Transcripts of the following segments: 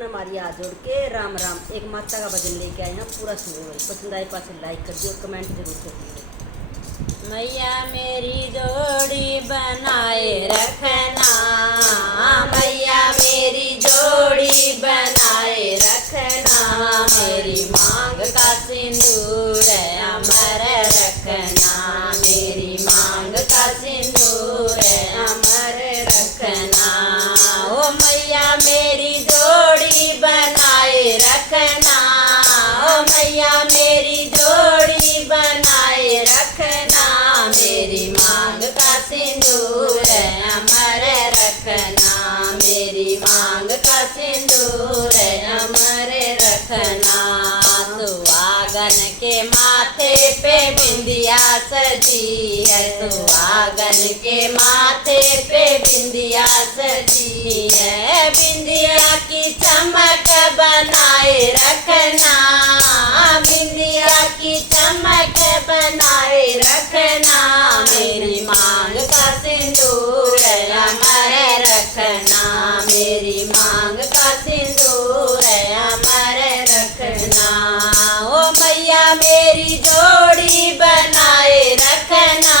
मन हमारी हाथ जोड़ के राम राम। एक माता का भजन लेके आए हैं, पूरा सुनो भाई। पसंद आए पास लाइक कर दियो, कमेंट जरूर कर दियो। मैया मेरी जोड़ी बनाए रखना, मैया मेरी जोड़ी बनाए रखना, मेरी मांग का सिंदूर अमर रखना, मेरी मांग का सिंदूर अमर रखना। ओ मैया मेरी जोड़ी बनाए रखना, ओ मैया मेरी जोड़ी बनाए रखना, मेरी मांग का सिंदूर अमर रखना, मेरी मांग का सिंदूर अमर रखना। सुहागन के माथे पे बिंदिया सजी है, सुहागन के माथे पे बिंदिया सजी है, बिंदिया की चमक बनाए रखना, बिंदिया की चमक बनाए रखना, मेरी मांग का सिंदूर अमर रखना, मेरी मांग का सिंदूर अमर रखना। ओ मैया मेरी जोड़ी बनाए रखना,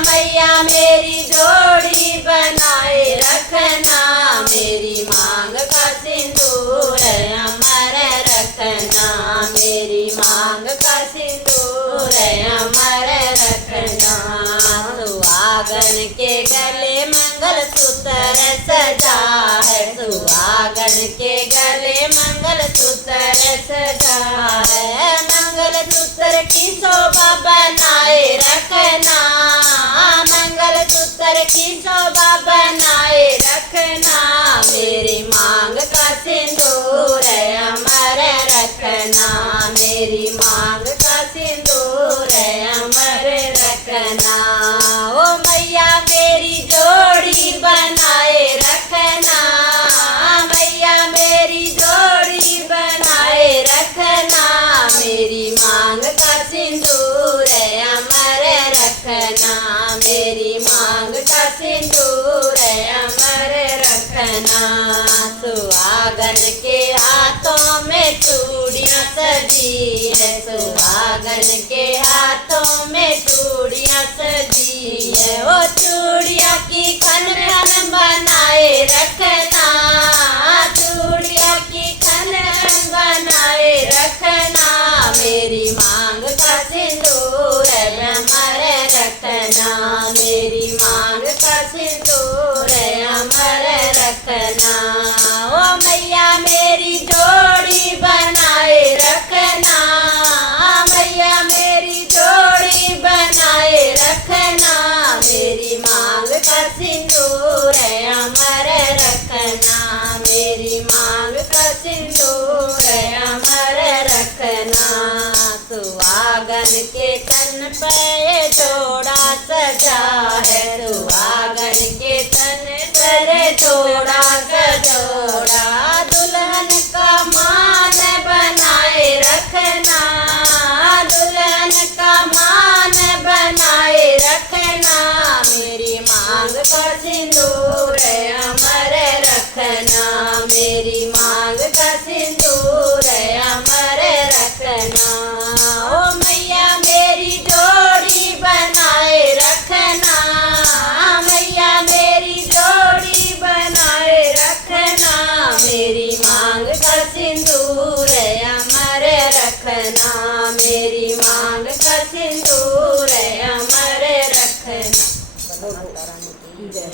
मैया मेरी जोड़ी बनाए रखना, मेरी मांग का सिंदूर अमर रखना, मेरी मांग का सिंदूर अमर रखना। सुहागन के गले मंगल सूत्र सजा है, सुहागन के गले मंगल सूत्र सजा है, मंगल सूत्र की शोभा बनाए रखना, मंगल सूत्र की शोभा बनाए रखना, मेरी मांग का सिंदूर अमर रखना, मेरी मांग का सिंदूर अमर रखना। ओ मैया मेरी जोड़ी बनाए रखना, मैया मेरी जोड़ी बनाए रखना, मेरी मांग का सिंदूर अमर रखना, मेरी मांग का सिंदूर अमर रखना। सुहागन के हाथों में चूड़ियाँ सजी है, सुहागन के हाथों में चूड़ियाँ सजी है, वो चूड़ियाँ की खन खन बनाए रखना, चूड़ियाँ की खन खन बनाए रखना, मेरी मांग का सिंदूर अमर रखना, मेरी मांग का सिंदूर अमर रखना। ओ मैया मेरी जोड़ी बनाए रखना, मैया मेरी जोड़ी बनाए रखना, मेरी मांग का सिंदूर अमर रखना, मेरी मांग का सिंदूर अमर रखना। सुहागन के तन पे जोड़ा सजा है, सुहागन के तन पर जोड़ा सजोड़ा, दुल्हन का मान बनाए रखना, दुल्हन का मान बनाए रखना, मेरी मांग का सिंदूर अमर रखना, मेरी मांग का सिंदूर अमर रखना। ओ मैया मेरी जोड़ी बनाए रखना, मैया मेरी जोड़ी बनाए रखना, मेरी मांग का सिंदूर अमर रखना, मेरी मांग का सिंदूर अमर रखना। माता रानी की जय।